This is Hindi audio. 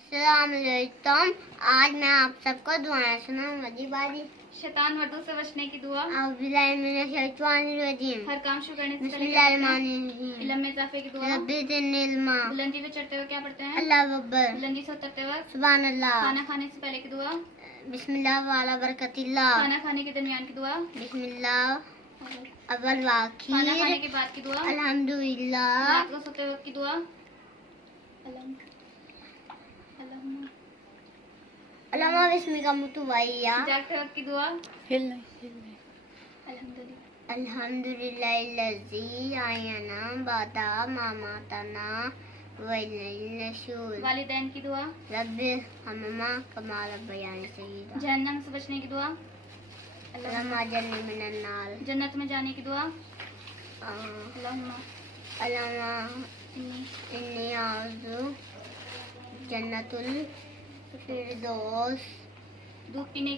अस्सलामुअलैकुम। आज मैं आप सबको दुआएं सुनाऊंगा जी बाजी। शैतान मर्दों से बचने की दुआ। औज़ुबिल्लाहिमिनश्शैतानिर्रजीम। हर काम शुरू करने से पहले बिस्मिल्लाहिर्रहमानिर्रहीम। इल्म में इजाफे की दुआ। रब्बी ज़िदनी इल्मा। बुलंदी पे चढ़ते हुए क्या पढ़ते हैं? अल्लाहु अकबर। बुलंदी से उतरते वक्त सुभानअल्लाह। खाना खाने से पहले की दुआ। बिस्मिल्लाह वाला बरकतिल्लाह। खाना खाने के दरमियान की दुआ। बिस्मिल्लाह अव्वल व खाना खाने आखिर। के बाद की दुआ। अल्हम्दुलिल्लाह। रात को सोते वक्त की दुआ। अल्लामा बिस्मिका मुतुवैया। जागते वक्त की दुआ। अल्हम्दुलिल्लाह। अल्हम्दुलिल्लाहिल्लज़ी अहयाना बअदा मा माताना व इलैहिन नशूर। वालिदैन की दुआ। रब्बि हम्मा कमा रब्बयानी सगीरा। जहन्नम से बचने की दुआ। अल्लाहुम्मा अजरनी मिनन नार। जन्नत में जाने की दुआ। अल्लाहुम्मा इन्नी इन्नी आउज़ु जन्नतुल फिरदौस। दूध पीने